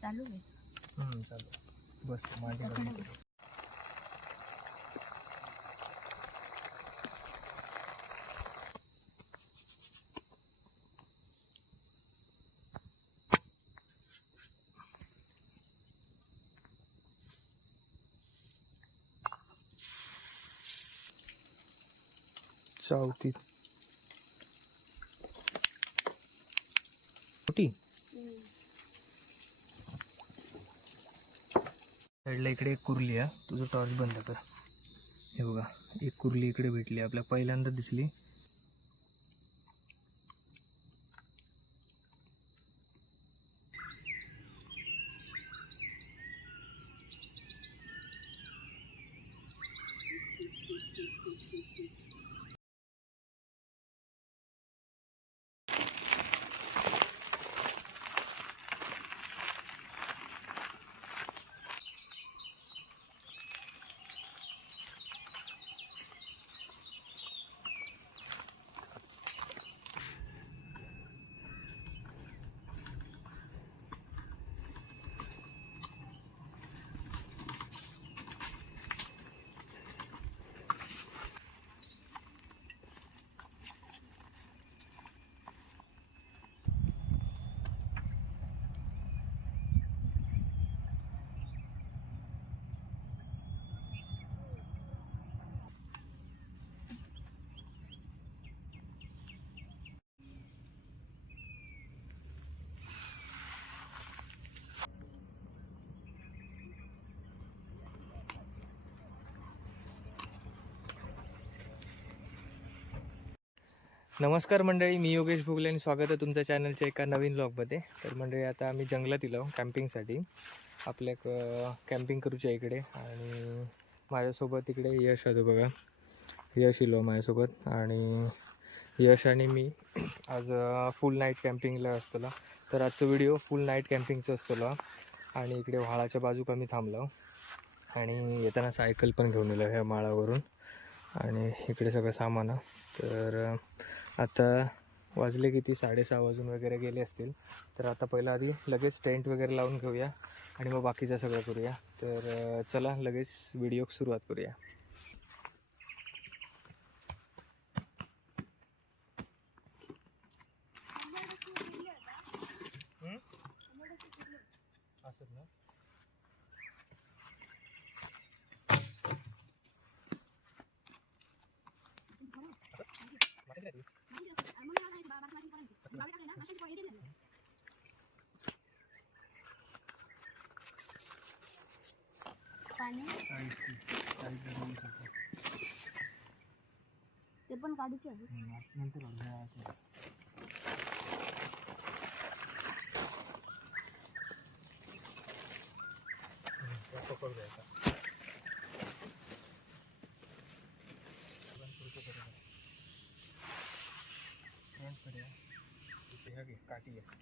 चालू आहे. चालू. बस माझ्याकडे चावती मोठी साईडला इकडे एक कुर्ली आहे. तुझं टॉर्च बंद कर. हे बघा, एक कुर्ली इकडे भेटली आपल्या, पहिल्यांदा दिसली. नमस्कार मंडळी, मी योगेश भोगले आणि स्वागत आहे तुमच्या चॅनलच्या एका नवीन व्लॉगमध्ये. तर मंडळी, आता आम्ही जंगलात इलो कॅम्पिंगसाठी. आपल्या कॅम्पिंग करूच्या इकडे, आणि माझ्यासोबत इकडे यश होतो बघा. यश इलो माझ्यासोबत, आणि यश आणि मी आज फुल नाईट कॅम्पिंगला असतो. तर आजचा व्हिडिओ फुल नाईट कॅम्पिंगचं असतो. आणि इकडे व्हाळाच्या बाजूक आम्ही थांबलो, आणि येताना सायकल पण घेऊन येलो ह्या माळावरून, आणि इकडे सगळं सामान. तर आता वाजले किती, 6:30 वाजून वगैरे गेले असतील. तर आता पहिला आधी लगेच टेंट वगैरे लावून घेऊया, आणि मग बाकीचं सगळं करूया. तर चला लगेच व्हिडिओ सुरुवात करूया. ते पण काढूचे काठी आहे.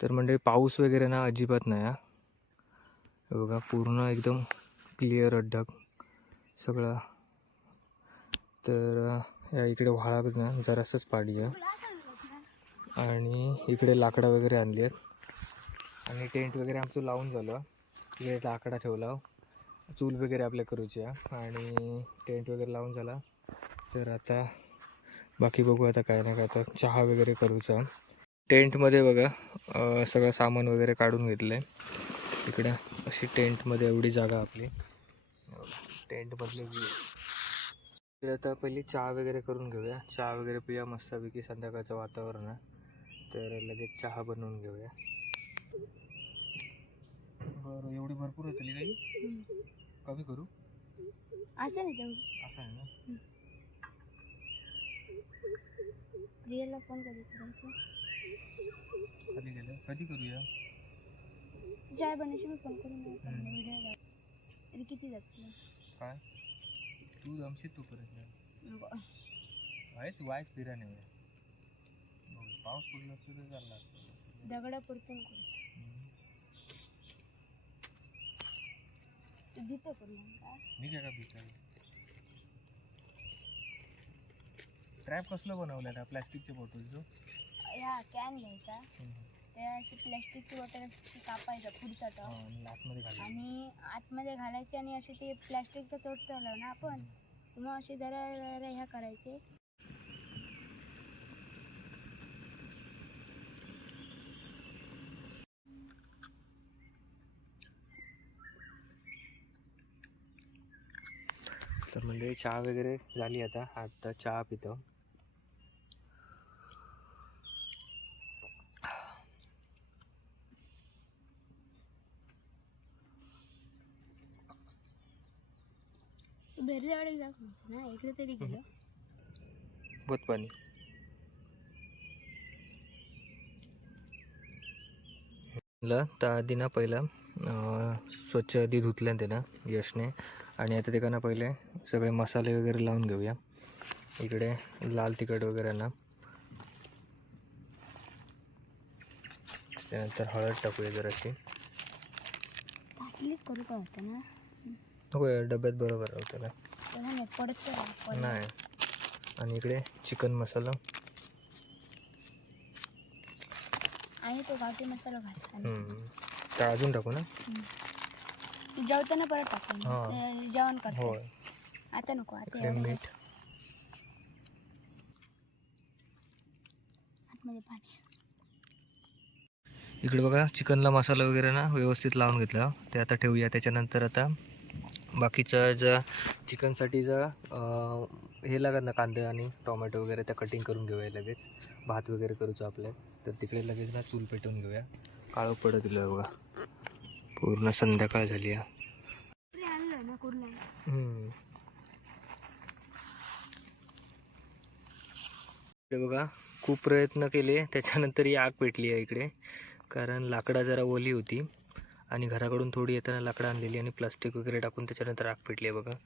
तर म्हणजे पाऊस वगैरे ना अजिबात नाही. हे बघा, पूर्ण एकदम क्लिअर ढग सगळं. तर या इकडे व्हाळा ना जरासंच पाडी आहे, आणि इकडे लाकडं वगैरे आणली आहेत, आणि टेंट वगैरे आमचं लावून झालं. इकडे लाकडा ठेवला, चूल वगैरे आपल्या करूची आहे, आणि टेंट वगैरे लावून झाला. तर आता बाकी बघू, आता काय नाही, आता चहा वगैरे करूचा. टेंटमध्ये बघा सगळं सामान वगैरे काढून घेतलं आहे. इकडं अशी टेंटमध्ये एवढी जागा आपली, टेंटमधले व्ह्यू. तर आता पहिली चहा वगैरे करून घेऊया. चहा वगैरे पिऊया मस्तपैकी, संध्याकाळचं वातावरण आहे तर लगेच चहा बनवून घेऊया. बरं, एवढी भरपूर होतली काही कमी करू असं नाही तेवढं. असं आहे ना. रिअलला फोन कधी करायचं? कधी गेलं कधी करूया. चाय बनवायची मी फोन करून व्हिडिओ तरी किती जातं काय तू जमशील तू परत व्हायच वायच फिरा नाही. पाऊस पडला असतो तर चालला असतो. दगडा पडतो तू भीतो करून का मी जगा भीत ट्रॅप कसलं बनवलं आहे प्लॅस्टिकचे बॉटल या कॅन घ्यायचा त्या अशी प्लॅस्टिकची बॉटल असते कापायचा पुढचा तो आतमध्ये घालायचं आणि आतमध्ये घालायचे आणि असे ते प्लॅस्टिकचं तोडतो ना आपण मग असे जरा ह्या करायचे. तर म्हणजे चहा वगैरे झाली. आता चहा पितो. बेरजेवाडी जाऊ ना एकदा तरी गेलो बहुत पाणी. तर आधी ना पहिलं स्वच्छ आधी धुतलं ते ना यशने. आणि आता ते ना पहिले सगळे मसाले वगैरे लावून घेऊया. इकडे लाल तिखट वगैरे ना, त्यानंतर हळद टाकूया जराशी. ताटलीच करू का होतं ना नको डब्यात बरोबर होतं ना पडत नाही. आणि इकडे चिकन मसाला आणि तो गावठी मसाला घालता. तर अजून टाकू ना जेवताना परत टाकू जेवण करतो. होय आता नको आता इकडे मीठ. आतमध्ये पाणी. इकडे बघा चिकनला मसाला वगैरे ना व्यवस्थित लावून घेतला. ते आता ठेवूया. त्याच्यानंतर आता बाकीचं जर चिकनसाठीचं हे लागत ना कांदे आणि टोमॅटो वगैरे त्या कटिंग करून घेऊया लगेच. भात वगैरे करूचं आपल्या तर तिकडे लगेच ना चूल पेटवून घेऊया. काळं पडत दिलं बघा पूर्ण संध्याकाळ झाली आहे. इकडे बघा खूप प्रयत्न केले त्याच्यानंतर ही आग पेटली आहे इकडे. कारण लाकडा जरा ओली होती आणि घराकडून थोडी येताना लाकडं आणलेली आणि प्लास्टिक वगैरे टाकून त्याच्यानंतर आग पेटली आहे बघा.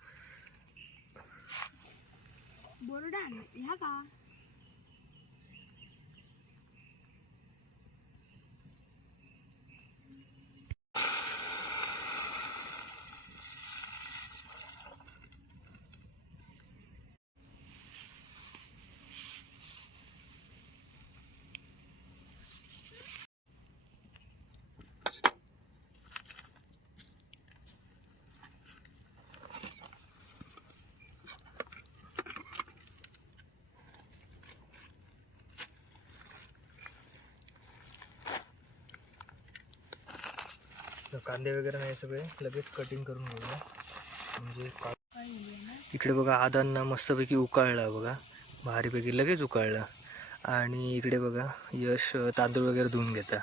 कांदे वगैरे नाही सगळे लगेच कटिंग करून घेऊया. म्हणजे इकडे बघा आदांना मस्तपैकी उकाळला बघा भारीपैकी लगेच उकाळला. आणि इकडे बघा यश तांदूळ वगैरे धुवून घेता.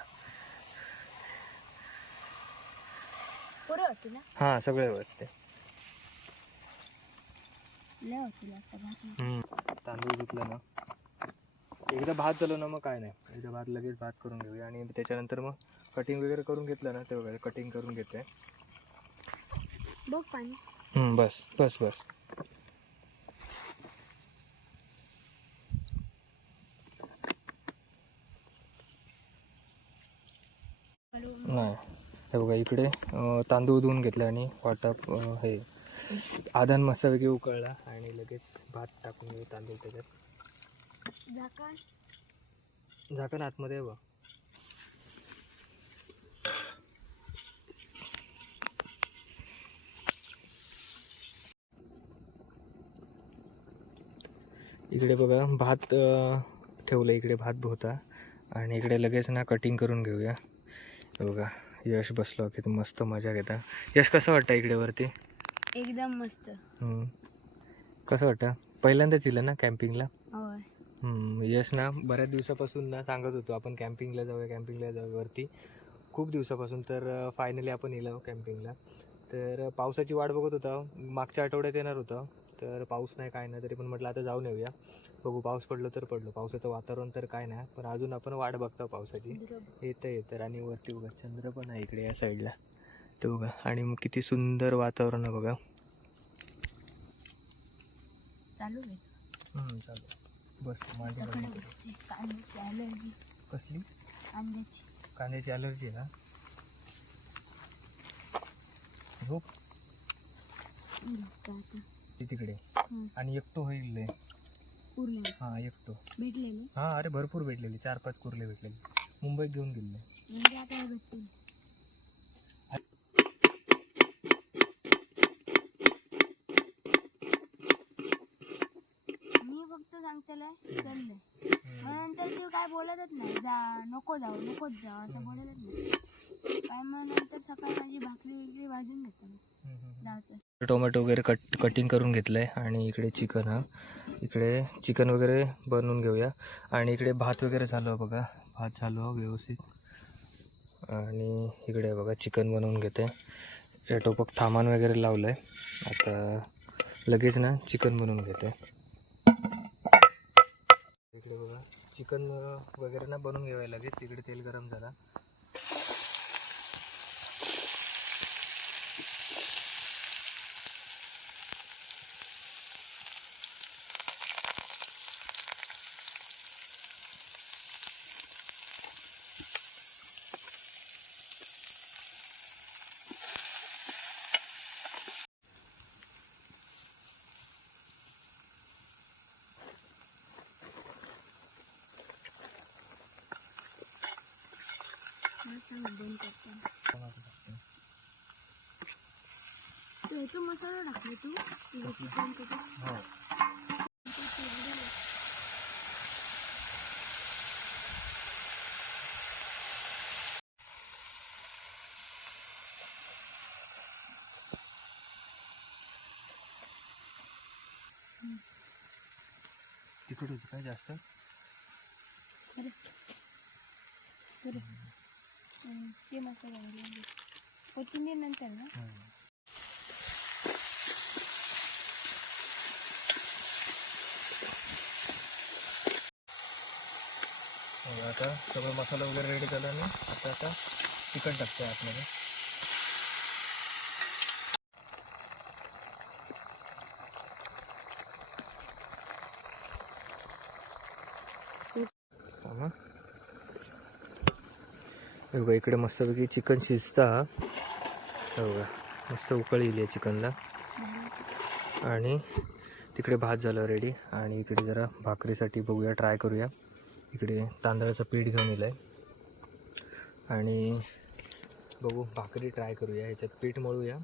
हां सगळे वाटते. तांदूळ धुतलं ना एकदा भात झालं ना मग काय नाही. एकदा भात लगेच भात करून घेऊया. आणि त्याच्यानंतर मग कटिंग वगैरे करून घेतलं ना ते वगैरे कटिंग करून घेते. बघ पाणी. बस बस बस. नाही हे बघा इकडे तांदूळ धुवून घेतले आणि वाटप हे आधान मस्तपैकी उकळला आणि लगेच भात टाकून घेऊ तांदूळ त्याच्यात. झाकण आतमध्ये बघ. इकडे बघा भात ठेवलं. इकडे भात होता आणि इकडे लगेच ना कटिंग करून घेऊया. बघा यश बसलो की मस्त मजा घेता. यश कसं वाटतं इकडे वरती? एकदम मस्त. कसं वाटतं? पहिल्यांदाच इलं ना कॅम्पिंगला? होय. यश ना बऱ्याच दिवसापासून ना सांगत होतो आपण कॅम्पिंगला जाऊया वरती खूप दिवसापासून. तर फायनली आपण इलो कॅम्पिंगला. तर पावसाची वाट बघत होता, मागच्या आठवड्यात येणार होतं, तर पाऊस नाही काय नाही, तरी पण म्हटलं आता जाऊन येऊया. बघू पाऊस पडलो तर पडलो, पावसाचं वातावरण तर काय नाही, पण अजून आपण वाट बघतो पावसाची. येतं आणि वरती बघा चंद्र पण आहे इकडे या साईडला, तो बघा. आणि मग किती सुंदर वातावरण आहे बघा. चालू आहे. चालू बस माझी कांद्याची ॲलर्जी. कसली? कांद्याची ॲलर्जी आहे ना? झोप तिकडे. आणि एकटो होईल उरले. हां एकटो भेटलेले. हां अरे भरपूर भेटलेली, 4-5 कुर्ले भेटलेले, मुंबईत घेऊन गेले. म्हणजे आता भेटतील. मी फक्त सांगतेला चाललंय, मग नंतर ते काय बोलतच नाही, नकोच जाऊ असं बोलतच नाही काय. मग नंतर सकाळी माझी भाकरी भाजून घेतो जायचं. टोमॅटो वगैरे कटिंग करून घेतलं आहे. आणि इकडे इकडे चिकन वगैरे बनवून घेऊया. आणि इकडे भात वगैरे झालं बघा, भात झालं व्यवस्थित. आणि इकडे बघा चिकन बनवून घेते. हे टोपक थामान वगैरे लावलं आहे, आता लगेच ना चिकन बनवून घेते. इकडे बघा चिकन वगैरे ना बनवून घेऊया लगेच. तिकडे तेल गरम झाला. तो मसाला टाकले तू चिकन हो. तिखट होतं काय जास्त? ते मसाला कोथिंबीर नंतर ना. आता सगळं मसाला वगैरे रेडी झाला ना. आता चिकन टाकते आतमध्ये. बघा इकडे मस्तपैकी चिकन शिजता. बघा मस्त उकळी आहे चिकनला. आणि तिकडे भात झालं रेडी. आणि इकडे जरा भाकरीसाठी बघूया, ट्राय करूया. इकडे तांदळाचं पीठ घेऊन येलं आहे आणि बघू भाकरी ट्राय करूया. ह्याच्यात पीठ मळूया.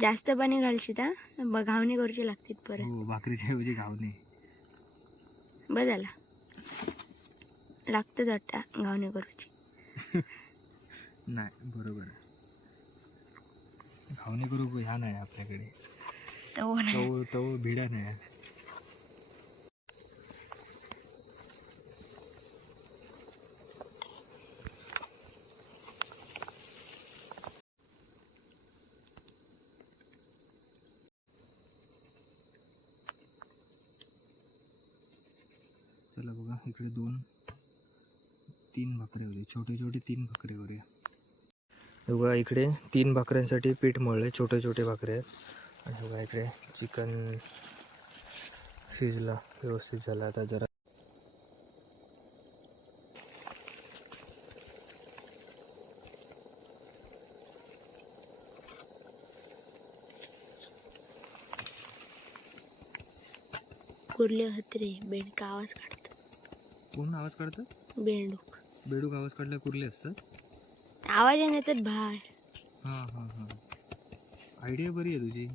जास्त पाणी घालशील तर घावणे करूची लागतील परत. हो भाकरीच्या ऐवजी घावणे बदला लागतं वाटतं घावणे करूची. नाही बरोबर आहे. घावणे करू ह्या नाही आपल्याकडे. तो भिडा नाही. चला बघा इकडे 2-3 भाकरी होते, छोटे 3 भाकरी करूया. बघा इकडे 3 भाकऱ्यांसाठी पीठ मळले, छोटे भाकरे आहेत. आणि बघा इकडे चिकन शिजला व्यवस्थित झाला. आता जरा कुर्ले होत रे, बेडका आवाज काढतात. कोण आवाज काढतात? बेडूक आवाज काढला कुर्ले असतात. आवाज येतात बाहेर. हां आयडिया बरी आहे तुझी.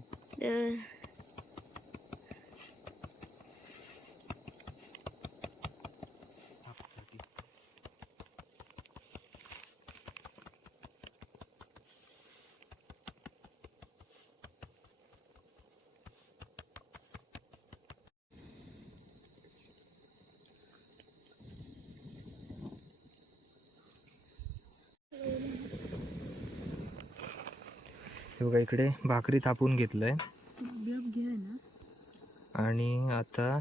हे बघा इकडे भाकरी थापून घेतलंय घे ना. आणि आता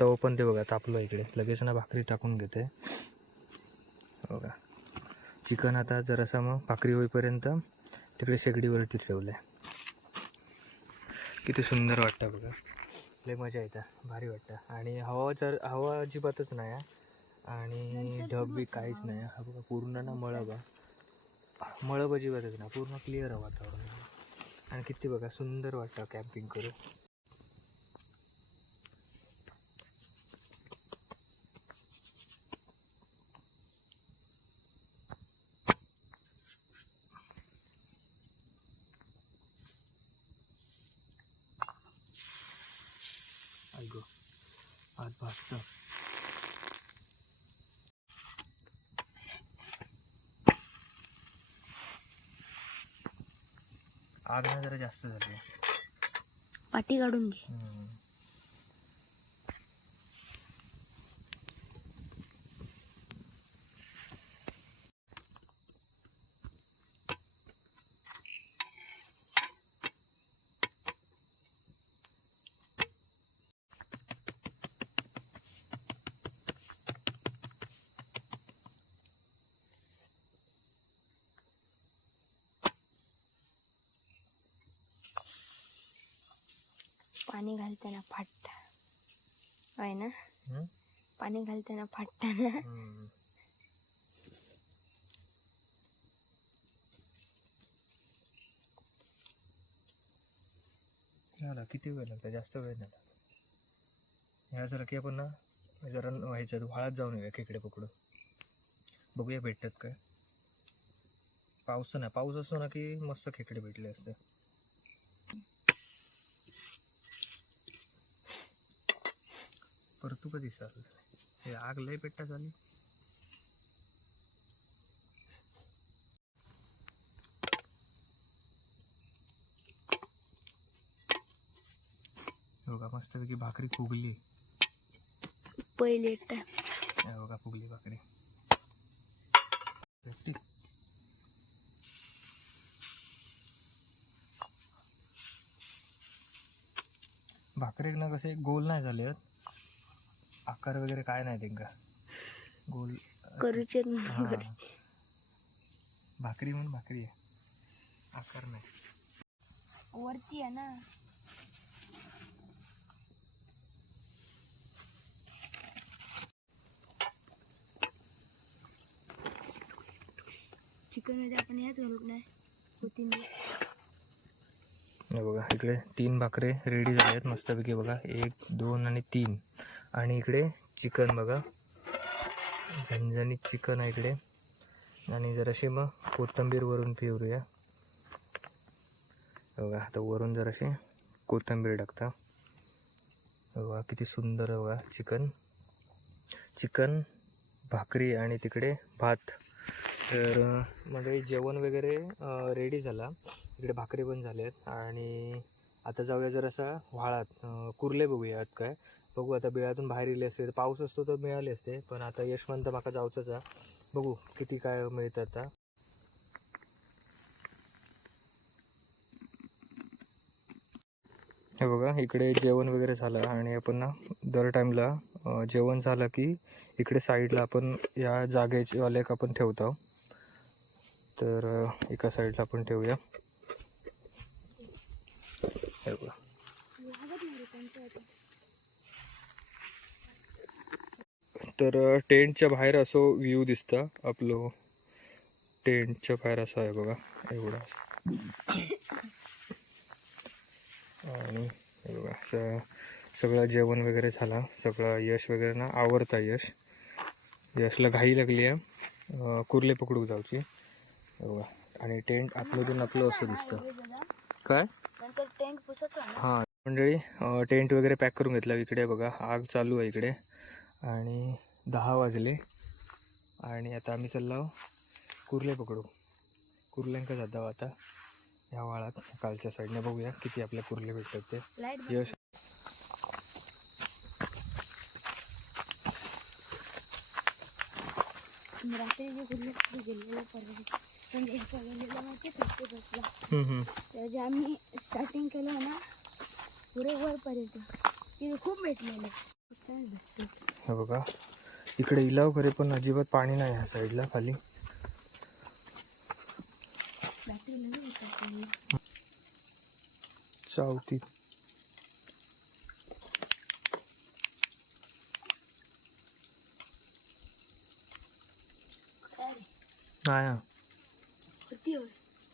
तव पण ते बघा तापलं इकडे. लगेच ना भाकरी टाकून घेते. बघा चिकन आता जरासा मग भाकरी होईपर्यंत तिकडे शेगडीवरती ठेवलं आहे. किती सुंदर वाटतं बघा. लय मजा येतं, भारी वाटतं. आणि हवा अजिबातच नाही आहे आणि ढग बी काहीच नाही. हा बघा पूर्ण ना मळब अजिबातच नाही, पूर्ण क्लिअर आहे वातावरण. आणि किती बघा सुंदर वाटतं कॅम्पिंग करून. ऐक आज भाजतं. आग ना जरा जास्त झाली. पाठी काढून घे. पाणी घालताना फाटता आहे ना. पाणी घालताना फाटताना. झाला किती वेळ लागला? जास्त वेळ नाही लागला. ह्या जरा की आपण ना जरा ह्याच्यात वाळात जाऊन येऊया खेकडे पकडू. बघूया भेटतात काय. पाऊस तर नाही, पाऊस असतो ना की मस्त खेकडे भेटले असते. परतू कधी चालू हे आग लय पेट्टा झाली. बघा मस्तपैकी भाकरी फुगली. पहिले बघा फुगली भाकरी. भाकरी ना कसे गोल नाही झाले, आकार वगैरे काय नाही त्यांना. गोल करूचे भाकरी म्हणून भाकरी आहे, आकार नाही. वरती आहे ना. चिकन मध्ये आपण याच घालूक नाही कोथिंबीर. बघा इकडे 3 भाकरे रेडी झाले आहेत मस्तपैकी. बघा 1 2 आणि 3. आणि इकडे चिकन बघा, झणझणीत चिकन आहे इकडे. आणि जराशी मग कोथिंबीर वरून फिरूया. बघा आता वरून जराशी कोथिंबीर टाकता. बघा किती सुंदर आहे बघा. चिकन भाकरी आणि तिकडे भात. तर म्हणजे जेवण वगैरे रेडी झाला. इकडे भाकरी पण झाले आहेत. आणि आता जाऊया जरासा व्हाळात. कुर्ले बघूयात काय. बघू आता बिळातून बाहेर येले असते. पाऊस असतो तर मिळाले असते, पण आता यशवंत माका जाऊचंच आहे. बघू किती काय मिळतं आता. हे बघा इकडे जेवण वगैरे झालं. आणि आपण ना दर टाईमला जेवण झालं की इकडे साईडला आपण या जागेचे वालेक आपण ठेवतो. तर एका साईडला आपण ठेवूया. हे बघा तर टेंटच्या बाहेर असो व्ह्यू दिसतं आपलं. टेंटच्या बाहेर असं आहे बघा एवढा. आणि हे बघा सगळं जेवण वगैरे झालं. सगळं यश वगैरे ना आवडता. यशला घाई लागली आहे कुर्ले पकडू जाऊची. बघा आणि टेंट आतमधून आपलं असं दिसतं काय. हां मंडळी टेंट वगैरे पॅक करून घेतला. इकडे बघा आग चालू आहे इकडे. आणि 10 वाजले. आणि आता आम्ही चाललो कुर्ले पकडू. कुर्ल्यांका जाता आता ह्या वाळात कालच्या साईडने. बघूया किती आपल्या कुर्ले भेटतात ते. यश रात्री जे कुर्ले गेलेलं परवा म्हणजे गेलेला माहिती 50 त्याचे आम्ही स्टार्टिंग केलं ना पुढे वरपर्यंत तिथे खूप भेटलेले. हे बघा इकडे इलाव खरे पण अजिबात पाणी नाही ह्या साईडला खाली. चावती नाही हा.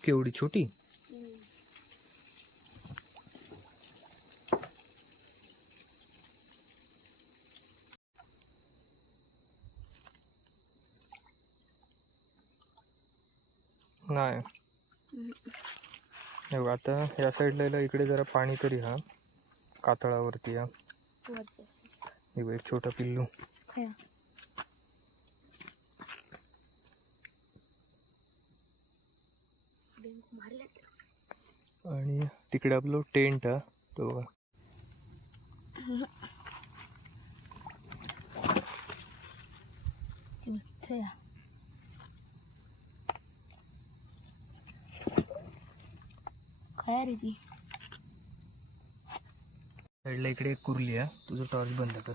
केवढी छोटी. नाही हे बघा आता या साईडला इकडे जरा पाणी तरी हा कातळावरती हा. हे बघ एक छोटा पिल्लू. आणि तिकडे आपलं टेंट हा तो बघा. काय रे ती साईडला इकडे एक कुर्ली आहे. तुझं टॉर्च बंद कर.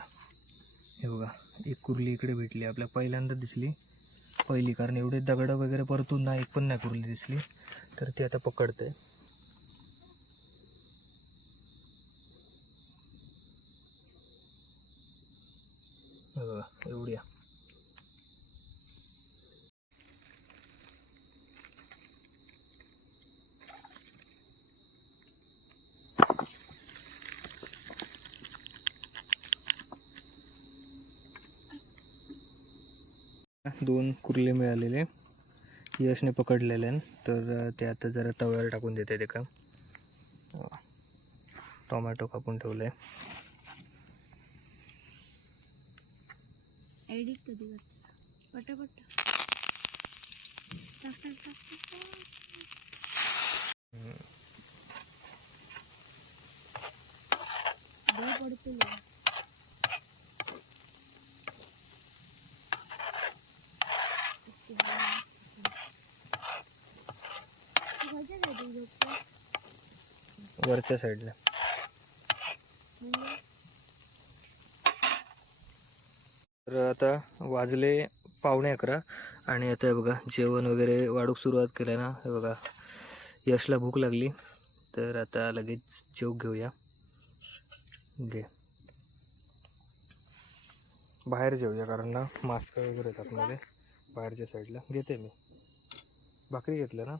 हे बघा एक कुर्ली इकडे भेटली आपल्या पहिल्यांदा दिसली पहिली, कारण एवढे दगड वगैरे परतून ना एक पण नाही कुर्ली दिसली. तर ती आता पकडते. हे बघा एवढी दोन कुर्ले मिळालेले यशने पकडलेले. तर ते आता जरा तव्यावर टाकून देते. ते का टोमॅटो कापून ठेवले. एडिट कधी पटापट पडतो. वरच्या साईडला. तर आता वाजले 11:15 आणि आता हे बघा जेवण वगैरे वाढूक सुरुवात केली ना. हे बघा यशला भूक लागली तर आता लगेच जेव घेऊया. घे बाहेर जेवूया कारण ना मास्क वगैरे येतात मध्ये बाहेरच्या साईडला. घेते मी भाकरी घेतलं ना.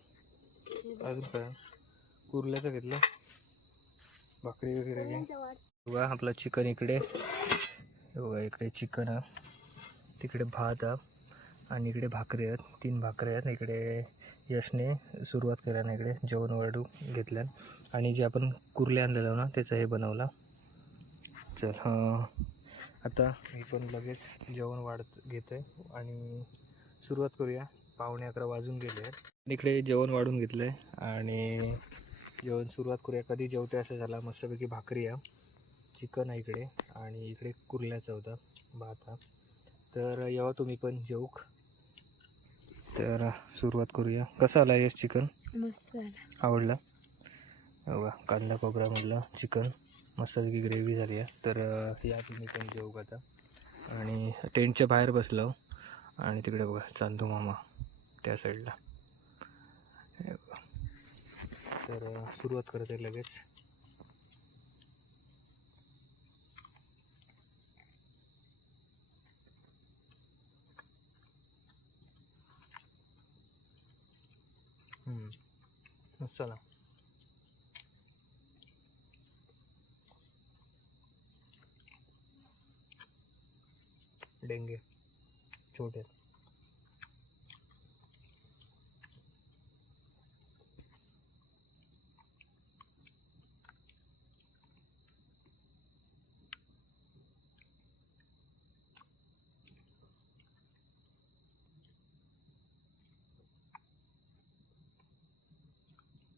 अजून काय कुर्ल्याचं घेतलं. भाकरी वगैरे घे. बघा आपला चिकन इकडे. बघा इकडे चिकन आहे, तिकडे भात आहे आणि इकडे भाकरी आहेत. 3 भाकरी आहेत. इकडे यशने सुरुवात केल्या ना इकडे जेवण वाढू घेतल्या आणि जे आपण कुर्ले आणलेलं ना त्याचं हे बनवलं. चल आता मी पण लगेच जेवण घेतोय आणि सुरुवात करूया. 11:15 वाजून गेले आहेत. इकडे जेवण वाढून घेतलं आहे आणि जेवण सुरुवात करूया. कधी जेवते असं झाला. मस्तपैकी भाकरी आहे, चिकन आहे इकडे आणि इकडे कुर्ल्याचा होता भात हा. तर येवा तुम्ही पण जेवूक. तर सुरुवात करूया. कसं आला यश चिकन? मस्त आवडला. बघा कांदा खोबऱ्यामधलं चिकन मस्तपैकी ग्रेव्ही झाली आहे. तर या तुम्ही पण जेवूक आता. आणि टेंटच्या बाहेर बसलो आणि तिकडे बघा चांदू मामा त्या साईडला. तर सुरुवात करते लगेच. मस्त ना. डेंगे छोटे.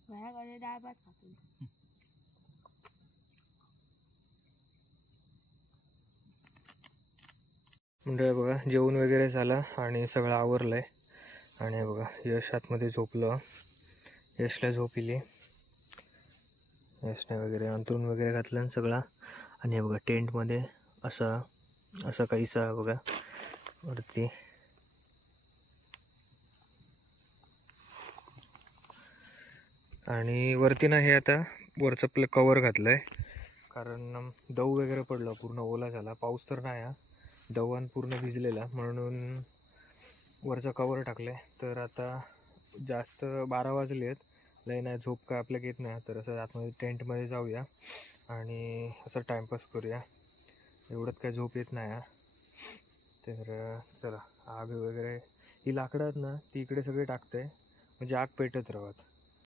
माझ्याकडे डाळ भात खातो. म्हणजे बघा जेवण वगैरे झालं आणि सगळं आवरलं आहे. आणि हे बघा यश आतमध्ये झोपलं. यशला झोप इली. यशने वगैरे अंथरूण वगैरे घातलं आणि सगळा. आणि हे बघा टेंटमध्ये असं काहीसा बघा वरती. आणि वरती ना हे आता वरचं आपलं कवर घातलं आहे, कारण दव वगैरे पडलं, पूर्ण ओला झाला. पाऊस तर नाही हा, दवान पूर्ण भिजलेला, म्हणून वरचं कवर टाकलं आहे. तर आता जास्त 12 वाजले आहेत, लय नाही झोप काय आपल्याला येत नाही, तर असं आतमध्ये टेंटमध्ये जाऊया आणि असं टाईमपास करूया. एवढंच काय झोप येत नाही हा. तर चला, आग वगैरे ही लाकडं आहेत ना, ती इकडे सगळे टाकते म्हणजे आग पेटत राहत.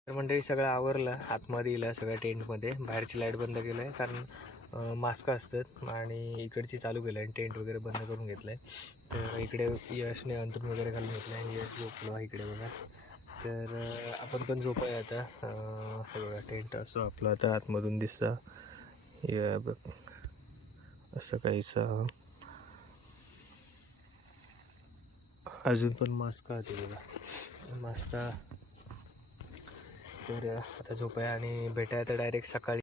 तर मंडळी सगळं आवरलं, आतमध्ये येईल सगळ्या टेंटमध्ये. बाहेरची लाईट बंद केलं आहे, कारण मास्क असतात, आणि इकडची चालू केलं आहे, टेंट वगैरे बंद करून घेतलं आहे. तर इकडे यशने अंथरूण वगैरे घालून घेतलं आहे, यश झोपलो इकडे बघा. तर आपण पण झोपाय आता. सगळं टेंट असं आपलं आता आतमधून दिसतं या बघ, असं काहीचं. अजून पण मास्क आहे बघा, मास्क. तर आता झोपाया आणि भेटाया तर डायरेक्ट सकाळी.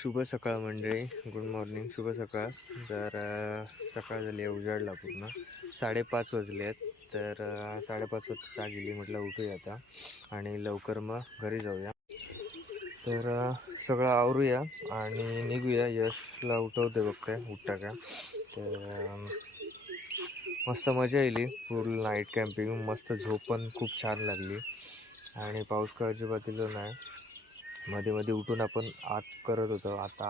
शुभ सकाळ मंडळी, गुड मॉर्निंग, शुभ सकाळ. तर सकाळ झाली आहे, उजाडला पूर्ण. 5:30 वाजले आहेत. तर 5:30 वाजता जाग गेली, म्हटलं उठूया आता आणि लवकर मग घरी जाऊया. तर सगळं आवरूया आणि निघूया. यशला उठवते, बघते उठता का. तर मस्त मजा येईल, फुल नाईट कॅम्पिंग. मस्त झोप पण खूप छान लागली आणि पाऊस काय अजिबात दिलं नाही. मध्ये मध्ये उठून आपण आग करत होतो, आता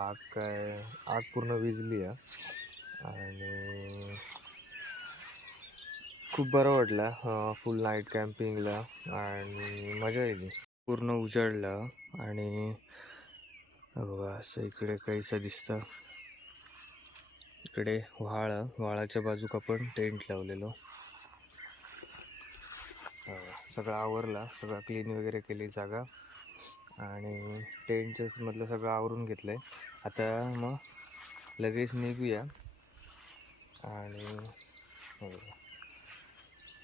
आग पूर्ण विझली आहे. आणि खूप बरं वाटलं फुल नाईट कॅम्पिंगला, आणि मजा येईल. पूर्ण उजाडलं आणि बघा असं इकडे काहीसं दिसतं. इकडे व्हाळाच्या बाजूक आपण टेंट लावलेलो. सगळं आवरला, सगळं क्लीन वगैरे केली जागा, आणि टेंटच मधलं सगळं आवरून घेतलं आहे. आता मग लगेच निघूया. आणि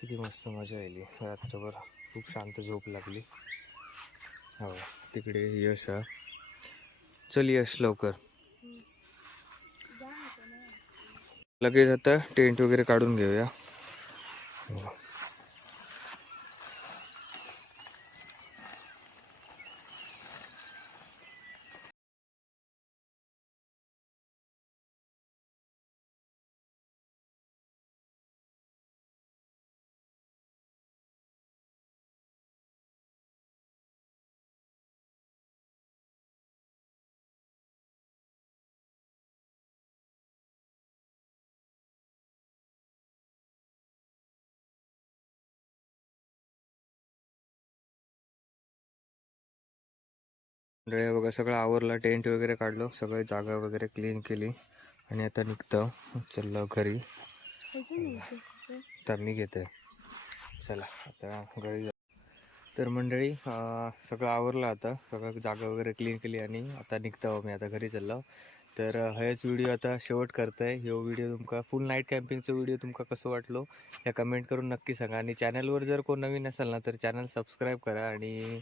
किती मस्त मजा येईल रात्रभर, खूप शांत झोप लागली. हो, तिकडे यश हा. चल यश लवकर, लगेच आता टेंट वगैरे काढून घेऊया. मंडळी बघा, सगळं आवरलं, टेंट वगैरे काढलो, सगळं जागा वगैरे क्लीन केली, आणि आता निघतो, चाललो घरी. तर मी घेतोय, चला आता घरी. तर मंडळी सगळं आवरलं, आता सगळं जागा वगैरे क्लीन केली, आणि आता निघतो मी, आता घरी चाललो. तर हेच व्हिडिओ आता शेवट करतोय. ह्यो व्हिडिओ तुमका फुल नाईट कॅम्पिंगचा व्हिडिओ तुमका कसं वाटलो हे कमेंट करून नक्की सांगा. आणि चॅनलवर जर कोण नवीन असेल ना, तर चॅनल सबस्क्राईब करा आणि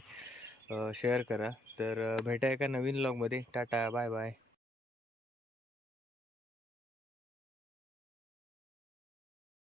शेअर करा. तर भेटाय एका नवीन व्लॉगमध्ये. Tata, bye bye.